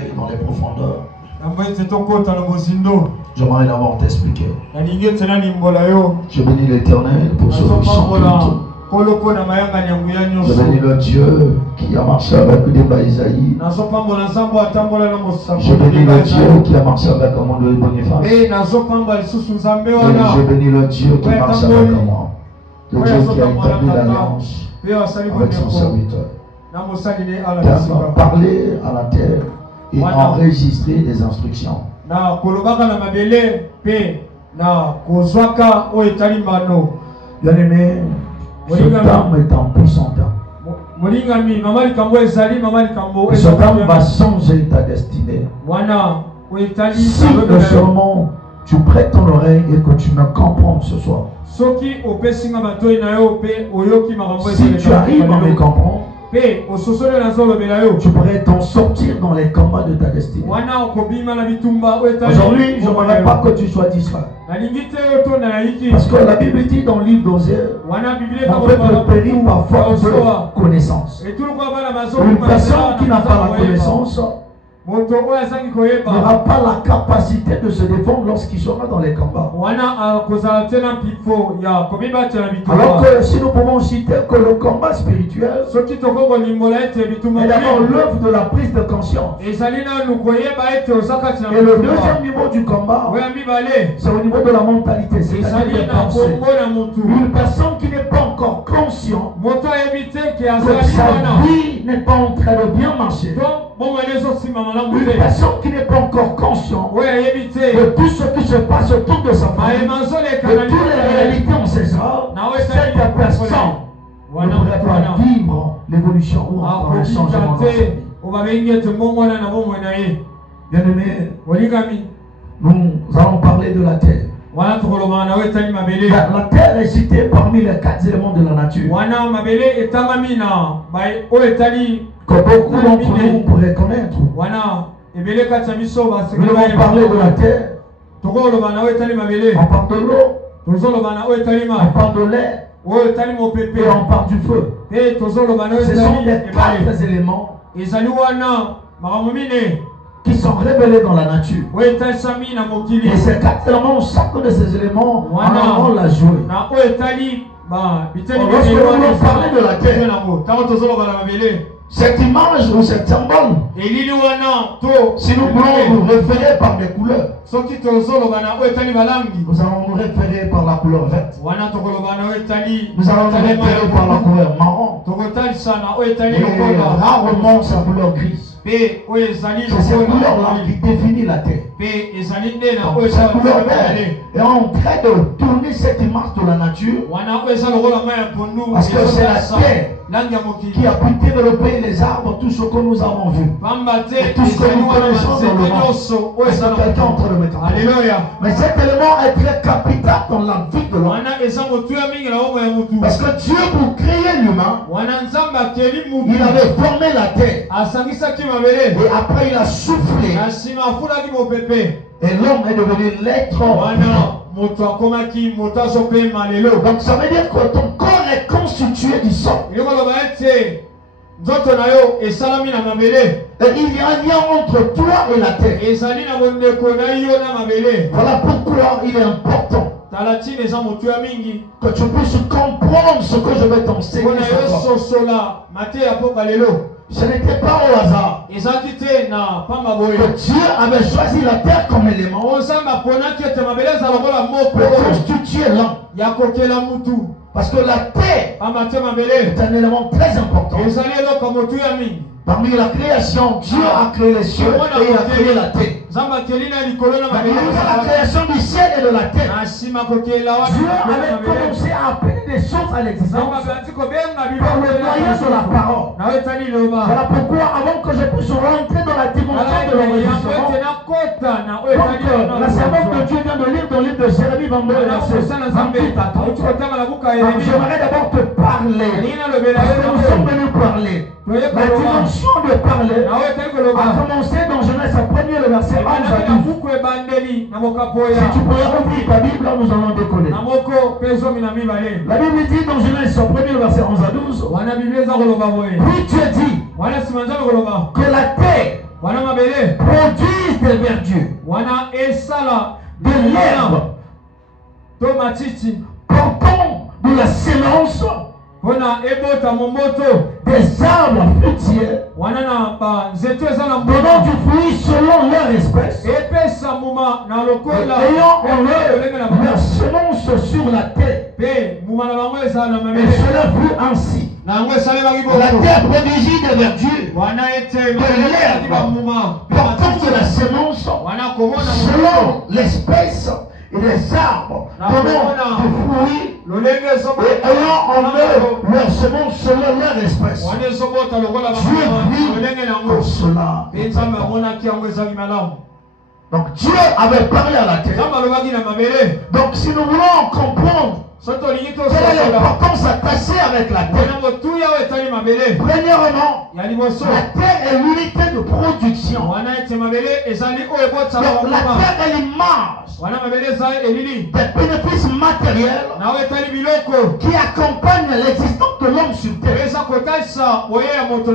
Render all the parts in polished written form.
entrer dans les profondeurs. J'aimerais d'abord t'expliquer. Je bénis l'Éternel pour ce puissant culte. Je bénis le Dieu qui a marché avec le débat Isaïe. Je bénis le Dieu qui a marché avec Commando Boniface. Et je bénis le Dieu qui marche avec moi. Le Dieu qui a établi l'alliance avec son serviteur. Tu as parlé à la terre et enregistré des instructions. Bien-aimé, ce temps est en puissant temps. Et ce temps va changer ta destinée. Si seulement tu prêtes ton oreille et que tu me comprends ce soir. Si tu arrives à me comprendre, tu pourrais t'en sortir dans les combats de ta destinée. Aujourd'hui, je n'aimerais pas que tu sois distrait. Parce que la Bible dit dans le livre d'Osée, mon peuple périt par force de connaissance. Une personne qui n'a pas la connaissance n'aura pas la capacité de se défendre lorsqu'il sera dans les combats. Alors que si nous pouvons citer que le combat spirituel est d'abord l'œuvre de la prise de conscience. Et le deuxième niveau du combat, c'est au niveau de la mentalité, c'est-à-dire des pensées. Une personne qui n'est pas encore consciente que sa vie n'est pas en train de bien marcher. Une personne qui n'est pas encore consciente de tout ce qui se passe autour de sa famille, de toutes les réalités en ces heures, cette personne ne pourrait pas vivre l'évolution ou encore le changement de sa vie. Bien-aimés, nous allons parler de la terre. La terre est citée parmi les 4 éléments de la nature que beaucoup d'entre nous pourraient connaître. Nous allons parler de la terre. On parle de l'eau. On parle de l'air. Et on parle du feu. Ce sont les 4 éléments qui sont révélés dans la nature. Et ces 4 éléments, chacun de ces éléments en a un rôle à jouer. Lorsque nous voulons parler de la terre, cette image ou cette symbole, si nous voulons nous référer par des couleurs, nous allons nous référer par la couleur verte. Nous allons nous référer par la couleur marron. Et rarement sa couleur grise. C'est cette couleur-là qui définit la terre. Cette couleur verte est en train de tourner cette image de la nature. Parce que c'est la terre qui a pu développer les arbres, tout ce que nous avons vu. Et tout ce que nous connaissons dans le monde. Est-ce que quelqu'un est en train de mettre en place? Mais cet élément est très capital dans la vie de l'homme. Parce que Dieu, pour créer l'humain, il avait formé la terre. Et après il a soufflé. Et l'homme est devenu l'être. Donc ça veut dire que ton corps est constitué du sang. Et il y a un lien entre toi et la terre. Voilà pourquoi il est important que tu puisses comprendre ce que je vais t'enseigner. Ce n'était pas au hasard que Dieu avait choisi la terre comme élément pour constituer l'homme. Parce que la terre est un élément très important. Parmi la création, Dieu a créé les cieux et il a créé la terre. Il y a la création du ciel et de la terre. Dieu avait commencé à appeler des choses à l'existence par le moyen de la parole. Voilà pourquoi, avant que je puisse rentrer dans la dimension de l'enregistrement, la servante de Dieu vient de lire dans le livre de Jérémie 22, verset 28 à 30. J'aimerais d'abord te parler, parce que nous sommes venus parler. La dimension de parler a commencé dans Genèse 1er, le verset 11 à 12. Si tu pourrais ouvrir ta Bible, là nous allons décoller. La Bible dit dans Genèse 1er, le verset 11 à 12. Puis Dieu dit que la terre produisent des verdures, de l'herbe, portant de la sémence, des arbres fruitiers, donnant du fruit selon leur espèce, ayant en eux leur semence sur la terre. Et cela fut ainsi. La terre produisit des verdures, de l'herbe, portant de la sémence selon l'espèce, et les arbres donnant du fruit et ayant en eux leur semence selon leur espèce. Dieu vit pour cela. Donc Dieu avait parlé à la terre. Donc si nous voulons comprendre quelle est l'importance attachée avec la terre, premièrement, la terre est l'unité de production. Donc la terre est l'image des bénéfices matériels qui accompagnent l'existence de l'homme sur terre.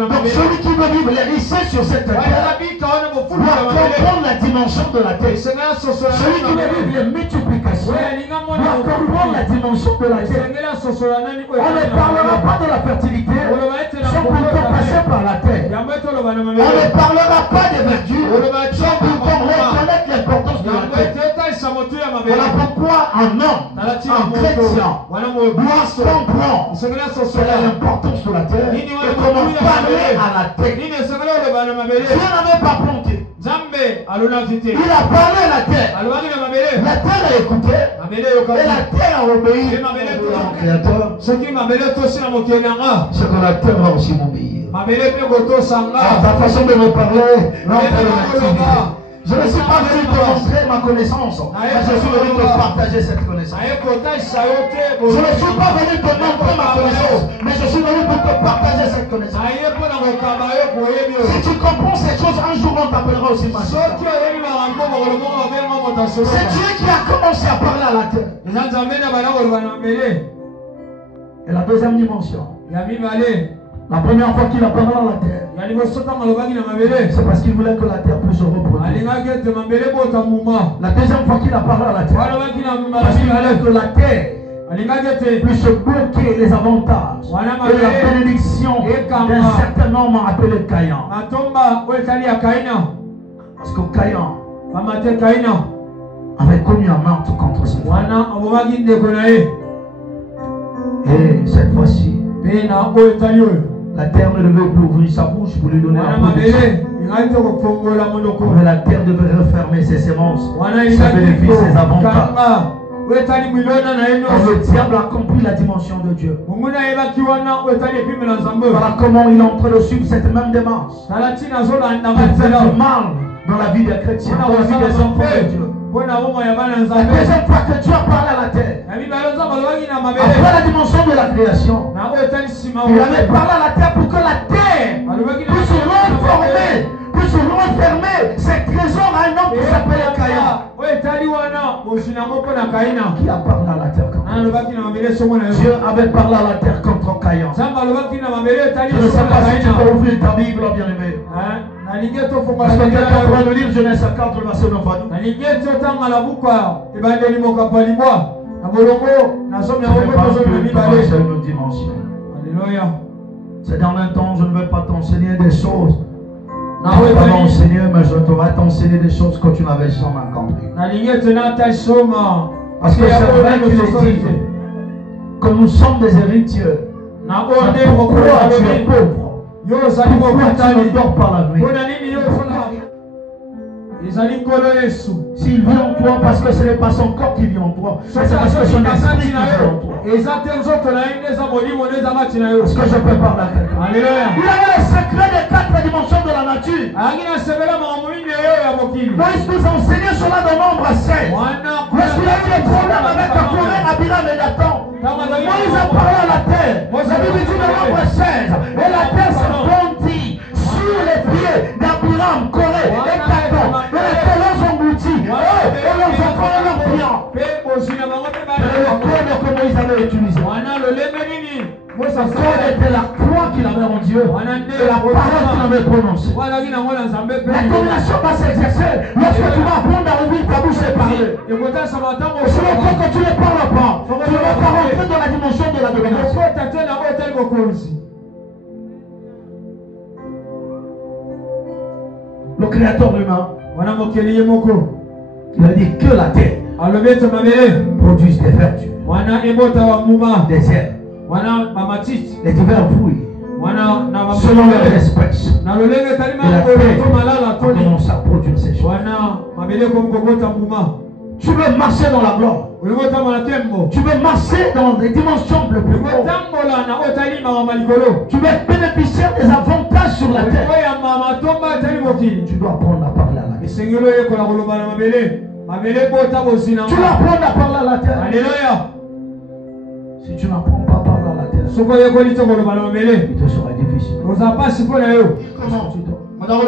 Donc celui qui veut vivre les richesses sur cette terre doit comprendre la dimension de la terre. Celui qui veut vivre les multiplications doit comprendre la dimension de la terre. On ne parlera pas de la fertilité sans pourtant passer par la terre. On ne parlera pas des verdures sans pourtant reconnaître l'importance de la terre. Voilà pourquoi un homme, un chrétien, doit comprendre quelle est l'importance de la terre et comment parler à la terre. Dieu n'avait pas planté. Il a parlé à la terre. La terre a écouté. Et la terre a obéi au Créateur. Ce que la terre va aussi m'obéir. Ta façon de me parler, je ne suis pas venu te montrer ma connaissance, mais je suis venu te partager cette connaissance. Je ne suis pas venu te montrer ma connaissance, mais je suis venu pour te partager cette connaissance. Si tu comprends ces choses, un jour on t'appellera aussi magistrat. C'est Dieu qui a commencé à parler à la terre. Et la deuxième dimension, la première fois qu'il a parlé à la terre, c'est parce qu'il voulait que la terre puisse se reproduire. La deuxième fois qu'il a parlé à la terre, parce qu'il voulait que la terre puisse bloquer les avantages et la bénédiction d'un certain homme appelé Caïn. Parce que Caïn avait connu un meurtre contre ses frères. Et cette fois-ci, la terre ne devait plus ouvrir sa bouche pour lui donner la protection. Mais la terre devait refermer ses semences, ses bénéfices, ses avantages. Quand le diable a compris la dimension de Dieu, voilà comment il est en train de suivre cette même démarche. Il fait du mal dans la vie des chrétiens, dans la vie des enfants de Dieu. La deuxième fois que Dieu a parlé à la terre, après la dimension de la création, il avait parlé à la terre pour que la terre puisse renfermer ses trésors à un homme qui s'appelait Caïn. Qui a parlé à la terre contre Dieu avait parlé à la terre contre Caïn. Je ne sais pas si tu peux ouvrir ta Bible, bien-aimé. Parce que quelqu'un va nous lire Genèse 4, le verset 9 à nous. C'est une dimension. Ces derniers temps, je ne vais pas t'enseigner des choses. Je ne vais pas t'enseigner, mais je vais t'enseigner des choses que tu n'avais jamais compris. Parce que c'est vrai qu'il est dit que nous sommes des héritiers. Pourquoi tu es pauvre? Pourquoi tu ne dors pas la nuit? S'il vit en toi, parce que ce n'est pas son corps qui vit en toi, c'est parce que son esprit qui vit en toi. Est-ce que je peux parler à quelqu'un? Il avait le secret des 4 dimensions de la nature. Moïse nous enseignait cela dans Nombre 16. Lorsqu'il a eu des problèmes avec la forêt, Abiram et Nathan, Moïse a parlé à la terre. La Bible dit dans Nombre 16, et la terre se bondit sur les pieds d'Abiram, Corée et Nathan. Et les colons ont englouti. Et leurs enfants et leurs biens. Et le code que Moïse avait utilisé. était la croix qu'il avait en Dieu et la parole qu'il avait prononcée. La domination va s'exercer lorsque tu vas apprendre à ouvrir ta bouche et parler. Et si longtemps que tu ne parles pas, tu ne vas pas rentrer dans la dimension de la domination. Le créateur humain, il a dit que la terre produise des verdures, des herbes, les divers fruits selon leur espèce. Et la terre commence à produire ces choses. Tu veux marcher dans la gloire. Tu veux marcher dans des dimensions plus hautes. Tu veux être bénéficiaire des avantages sur la terre. Tu dois apprendre à parler à la terre. Tu dois apprendre à parler à la terre. Alléluia. Si tu n'apprends pas à parler à la terre, il te sera difficile. Comment tu dois? Je vais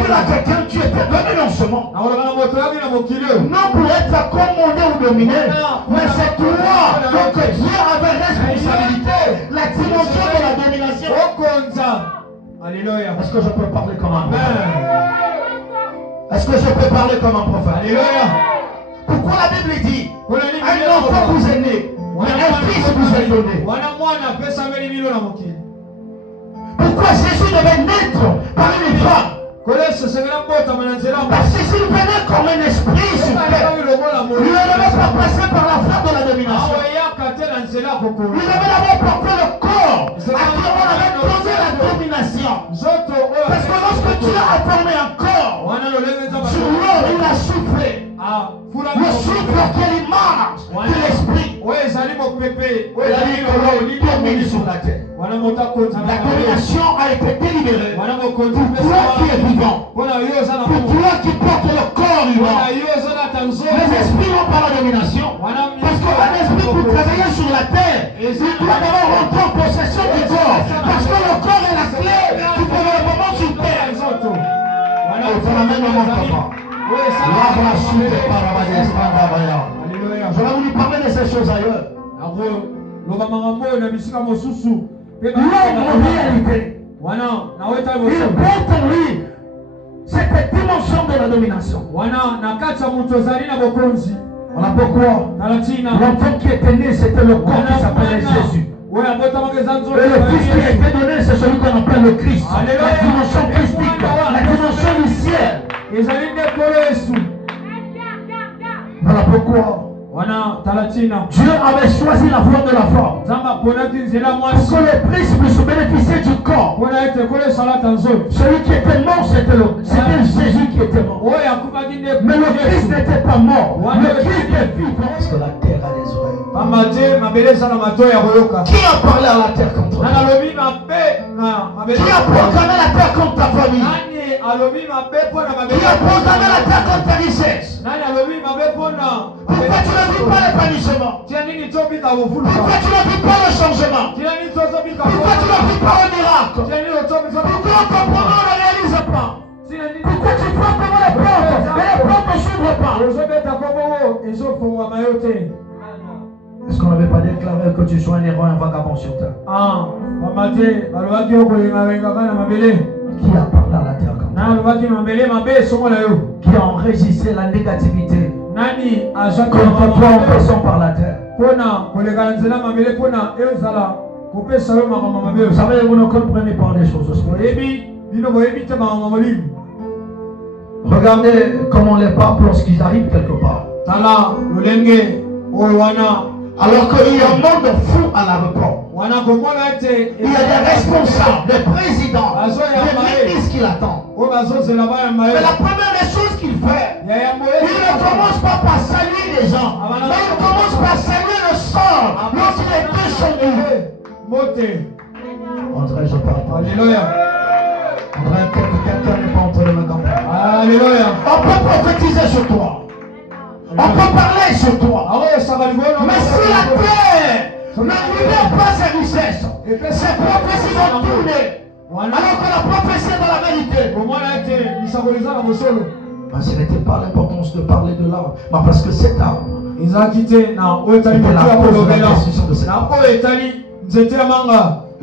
dire à quelqu'un, tu étais venu dans ce monde. Non pour être commandé ou dominé, mais c'est toi. Donc Dieu avait responsabilité, la dimension de la domination. Alléluia. Est-ce que je peux parler comme un prophète? Est-ce que je peux parler comme un prophète? Alléluia. Pourquoi la Bible dit un enfant vous est né, mais un fils vous est donné? Pourquoi Jésus devait naître par une femme? Parce que s'il venait comme un esprit sur terre, il ne devait pas passer par la voie de la domination. Il devait d'abord porter le corps à qui on avait posé la domination. Parce que lorsque tu as formé un corps, sur l'eau il a soufflé. Le souffle qui est l'image de l'esprit. Il a dit que l'homme domine sur la terre. La domination a été délibérée pour toi qui es vivant, pour toi qui porte le corps humain. Les esprits n'ont pas la domination. Parce qu'un esprit pour travailler sur la terre, il doit d'abord rentrer en possession du corps. Parce que le corps est la clé du développement sur terre. Je vais vous parler de ces choses ailleurs. L'homme en réalité, il porte en lui cette dimension de la domination. Voilà pourquoi l'enfant qui était né, c'était le corps qui s'appelait Jésus. Et le Fils qui a été donné, c'est celui qu'on appelle le Christ. La dimension christique, la dimension du ciel. Voilà pourquoi Dieu avait choisi la voie de la forme pour que les priests puissent bénéficier du corps. Celui qui était mort, c'était Jésus qui était mort. Mais le Christ n'était pas mort. Le Christ est vivant. Parce que la terre a des oreilles. Qui a parlé à la terre contre toi? Qui a proclamé la terre contre ta famille? Qui a proclamé la terre contre ta richesse? Pourquoi tu ne vis pas le punissement? Pourquoi tu ne vis pas le changement? Pourquoi tu ne vis pas le miracle? Pourquoi ton problème ne réalise pas? Pourquoi tu frappes devant les portes et les portes ne s'ouvrent pas? Est-ce qu'on n'avait pas déclaré que tu sois un héros, un vagabond sur terre? Qui a parlé à la terre comme ça? Qui a enregistré la négativité contre toi en passant par la terre? Vous savez, vous ne comprenez pas des choses. Regardez comment les papes, lorsqu'ils arrivent quelque part, alors qu'il y a un monde fou à l'aéroport, il y a des responsables, des présidents, des ministres qui l'attendent. Mais la première des choses qu'il fait, il ne commence pas par saluer les gens, mais il commence par saluer le sort lorsqu'il est descendu. André, je parle. Alléluia. André, peut-être que quelqu'un n'est pas entre les mains comme ça. Alléluia. On peut prophétiser sur toi. On peut parler sur toi. Mais si la terre ne libère pas ses richesses, ses prophéties vont tourner. Alors que la prophétie est dans la vérité. Ce n'était pas l'importance de parler de l'arbre, mais parce que cette arbre était la cause de la destruction de cette arbre.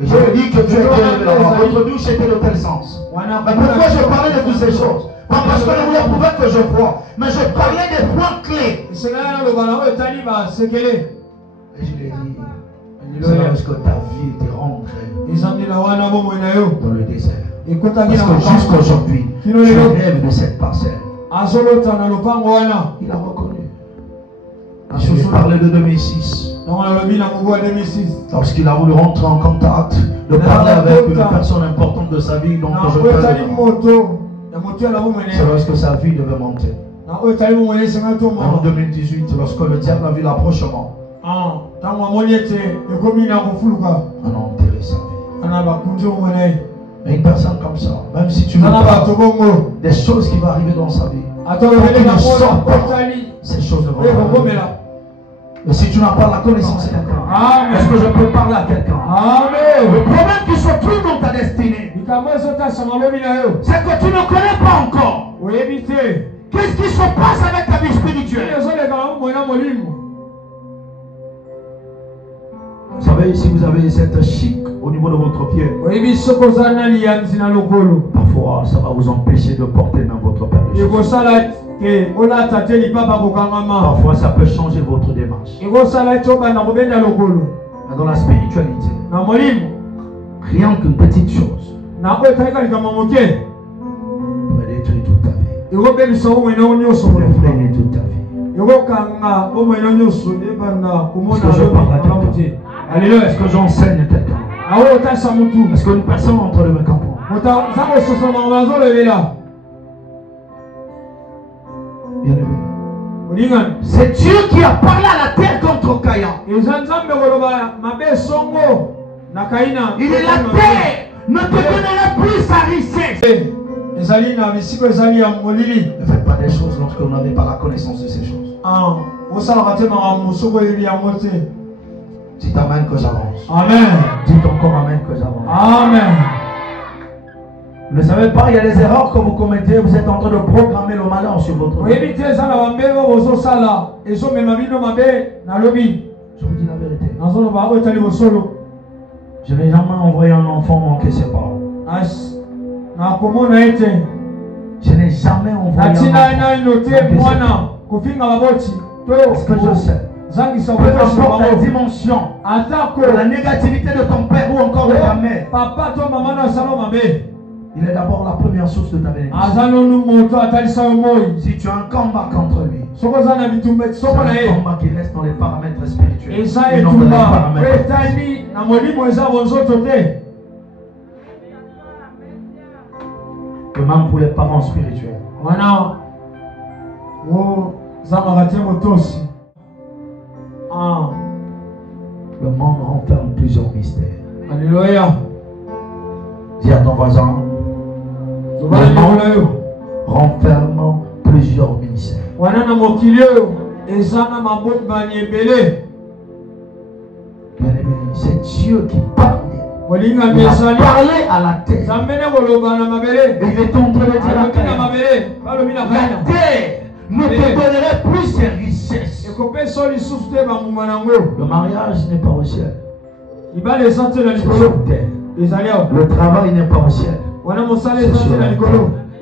Et je vous dis que Dieu était révélé. Votre douche était de tel sens. Mais pourquoi je parlais de toutes ces choses? Pas parce que vous pouvez que je crois, mais je parlais des points clés. Et je l'ai dit, c'est parce que ta vie était rentrée dans le désert. Parce que jusqu'aujourd'hui, tu rêves de cette parcelle. Il a reconnu. Je lui ai parlé de 2006. Lorsqu'il a voulu rentrer en contact, de parler avec une personne importante de sa vie, donc je peux c'est lorsque sa vie devait monter. En 2018, lorsque le diable a vu l'approchement, on a enterré sa vie. Mais une personne comme ça, même si tu veux pas, des choses qui vont arriver dans sa vie, ces choses ne vont pas arriver. Mais si tu n'as pas la connaissance de quelqu'un, est-ce que je peux parler à quelqu'un? Le problème qui se trouve dans ta destinée, c'est que tu ne connais pas encore. Qu'est-ce qui se passe avec ta vie spirituelle? Vous savez, si vous avez cette chic au niveau de votre pied, parfois ça va vous empêcher de porter dans votre Père. Parfois ça peut changer votre démarche. Mais dans la spiritualité, rien qu'une petite chose peut détruire toute ta vie. Peut freiner toute ta vie. Est-ce que je parle à quelqu'un? Alléluia. Est-ce que j'enseigne quelqu'un? Est-ce qu'une personne est en train de me comprendre? Bien aimé. C'est Dieu qui a parlé à la terre contre Caïn. Il est la terre ne te donnera plus sa richesse. Ne faites pas des choses lorsque vous n'avez pas la connaissance de ces choses. Dites amen que j'avance. Amen. Dites encore amen que j'avance. Amen. Vous ne savez pas, il y a des erreurs que vous commettez, vous êtes en train de programmer le malheur sur votre vie. Je vous dis la vérité. Je n'ai jamais envoyé un enfant manquer ses parents. Je n'ai jamais envoyé un enfant. Parce que je sais. Peu importe la dimension, la négativité de ton père ou encore de ta mère, il est d'abord la première source de ta bénédiction. Si tu as un combat contre lui, c'est un combat qui reste dans les paramètres spirituels et non dans les paramètres physiques. Que même pour les parents spirituels, le monde renferme plusieurs mystères. Alléluia. Dis à ton voisin, le monde renferme plusieurs mystères. Bien aimé, c'est Dieu qui parle. Il a parlé à la terre. Et il est en train de dire à la terre ne te donnerait plus ses richesses. Le mariage n'est pas au ciel. C'est sur terre. Le travail n'est pas au ciel. C'est sur la terre.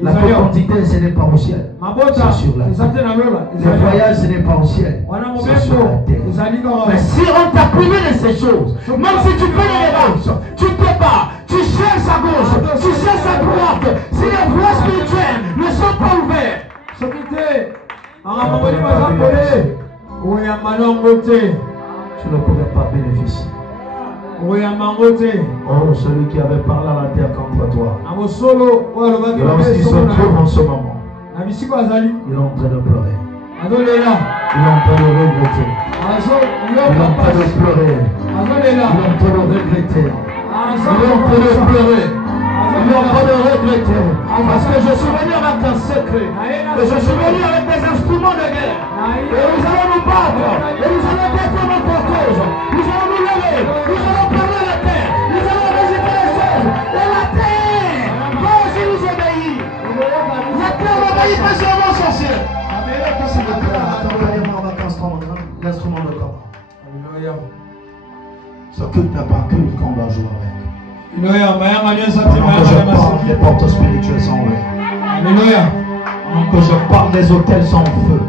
La fécondité, ce n'est pas au ciel. C'est sur la terre. Le voyage, ce n'est pas au ciel. C'est sur la terre. Mais si on t'a privé de ces choses, même si tu fais les démarches, tu ne peux pas. Tu cherches à gauche, tu cherches à droite. Si les voies spirituelles ne sont pas ouvertes, tu ne pourrais pas bénéficier. Oh, celui qui avait parlé à la terre contre toi, lorsqu'il se trouve en ce moment, il est en train de pleurer. Il est en train de regretter. Il est en train de pleurer. Il est en train de regretter. Il est en train de pleurer. Il est en train de regretter. Parce que je suis venu avec un secret. Et je suis venu avec des instruments de guerre. Et nous allons nous battre. Et nous allons défendre notre cause. Nous allons nous lever. Nous allons parler à la terre. Nous allons visiter les choses. Et la terre va aussi nous obéir. La terre n'obéit pas seulement au ciel. C'est le cœur. Accompagnez-moi avec l'instrument de corps. Alléluia. Ce culte n'est pas un culte qu'on doit jouer avec. Pendant que je parle, les portes spirituelles sont ouvertes. Alléluia. Pendant que je parle, les hôtels sont en feu.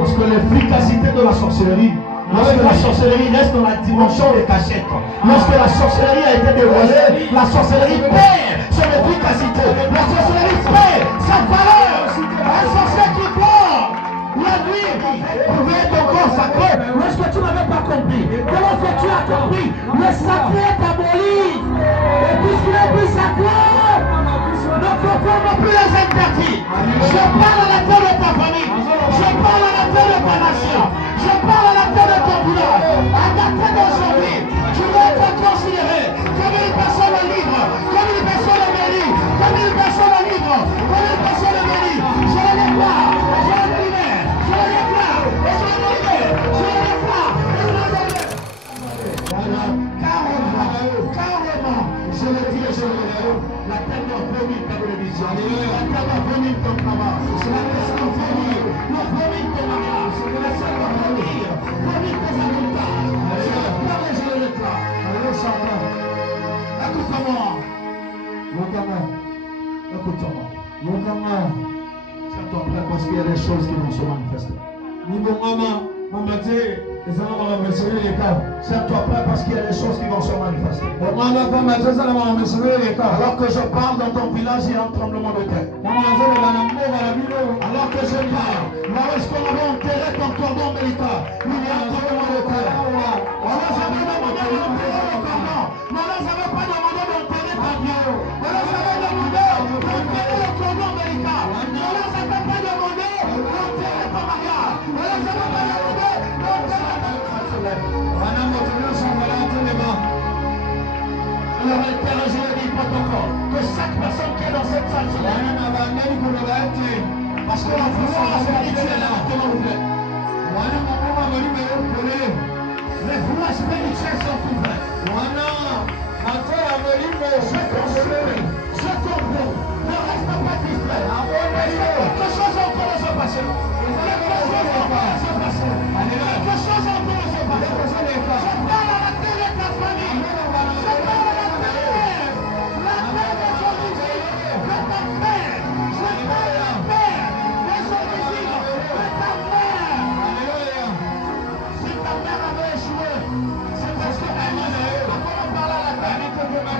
Parce que l'efficacité de la sorcellerie, lorsque la sorcellerie reste dans la dimension des cachettes, lorsque la sorcellerie a été dévoilée, la sorcellerie perd son efficacité. La sorcellerie perd sa valeur. Un sorcier qui dort la nuit pouvait être encore sacré. Lorsque tu n'avais pas compris, dès que tu as compris, le sacré est aboli. Et puisqu'il est plus sacré, ne confonds plus les interdits. Je parle à la tête de ta famille. Je parle à la tête de ta nation. Je parle à la tête de ton village. À dater d'aujourd'hui, tu vas être considéré comme une personne libre, comme une personne bénie, comme une personne libre, comme une personne bénie. Je le déclare, je le libère, je le déclare, et je le libère, je le déclare, et je le libère. Carrément, je le dis et je le dis, la terre doit vomir ta télévision, la terre doit vomir ton travail, la terre doit vomir ton mariage, la terre doit vomir tes avantages. Je le parle et je le déclare. Écoute-moi. Écoute-moi. Tiens-toi prêt parce qu'il y a des choses qui vont se manifester. Tiens-toi prêt parce qu'il y a des choses qui vont se manifester. Alors que je parle dans ton village, il y a un tremblement de terre. Alors que je parle, là où est-ce qu'on avait enterré ton cordon ombilical, il y a un tremblement de terre. Alors j'avais demandé d'enterrer le cordon. Alors j'avais pas demandé d'enterrer ta vie. Alors j'avais demandé d'enterrer le cordon ombilical. Alors j'avais pas demandé d'enterrer ton mariage. Alors j'avais pas demandé d'enterrer alors le Père, je le dis pas encore, que chaque personne qui est dans cette salle, parce que la foi spirituelle est maintenant ouverte. Les voies spirituelles sont ouvertes. Je comprends. Ne reste pas distrait. Quelque chose en train de se passer. Quelque chose en train de se passer. Quelque chose en train de se passer. Je parle à la terre de ta famille. Je parle à la terre. La terre des origines de ta mère. Je parle à la terre des origines de ta mère. Si ta mère avait échoué, c'est parce qu'elle n'a pas parlé à la terre.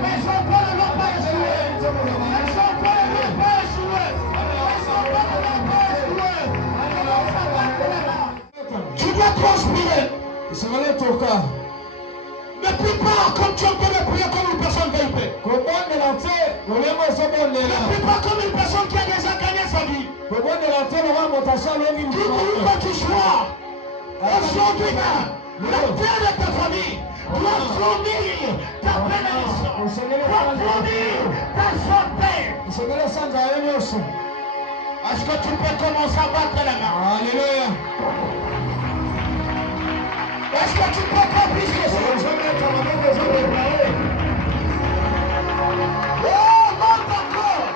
Mais son père ne va pas échouer. Mais son père ne va pas échouer. Mais son père ne va pas échouer. Tu dois transpirer. Ne prie pas comme tu es en train de prier comme une personne VIP. Ne prie pas comme une personne qui a déjà gagné sa vie. Qui que tu sois, aujourd'hui, la terre de ta famille doit fournir ta bénédiction, doit fournir ta santé. Est-ce que tu peux commencer à battre la main? Alléluia. Est-ce que tu peux pas plus que ça? Oh, monte encore.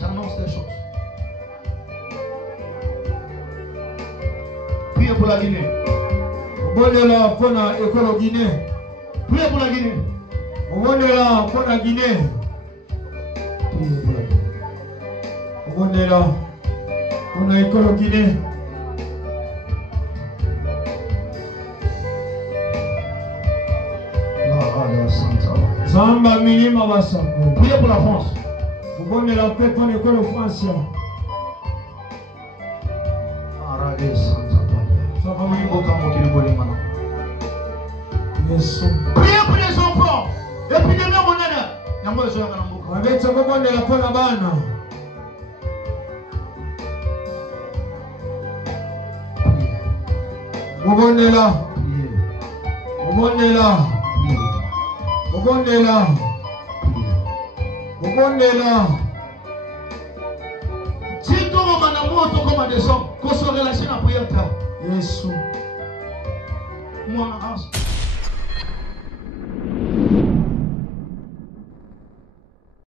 J'annonce des choses. Priez pour la Guinée. Priez pour la Guinée. Priez pour la Guinée. Priez pour la France. Priez pour les enfants. Épidémie mon nana. Si tu as des hommes, qu'on se relâche dans la prière. Moi,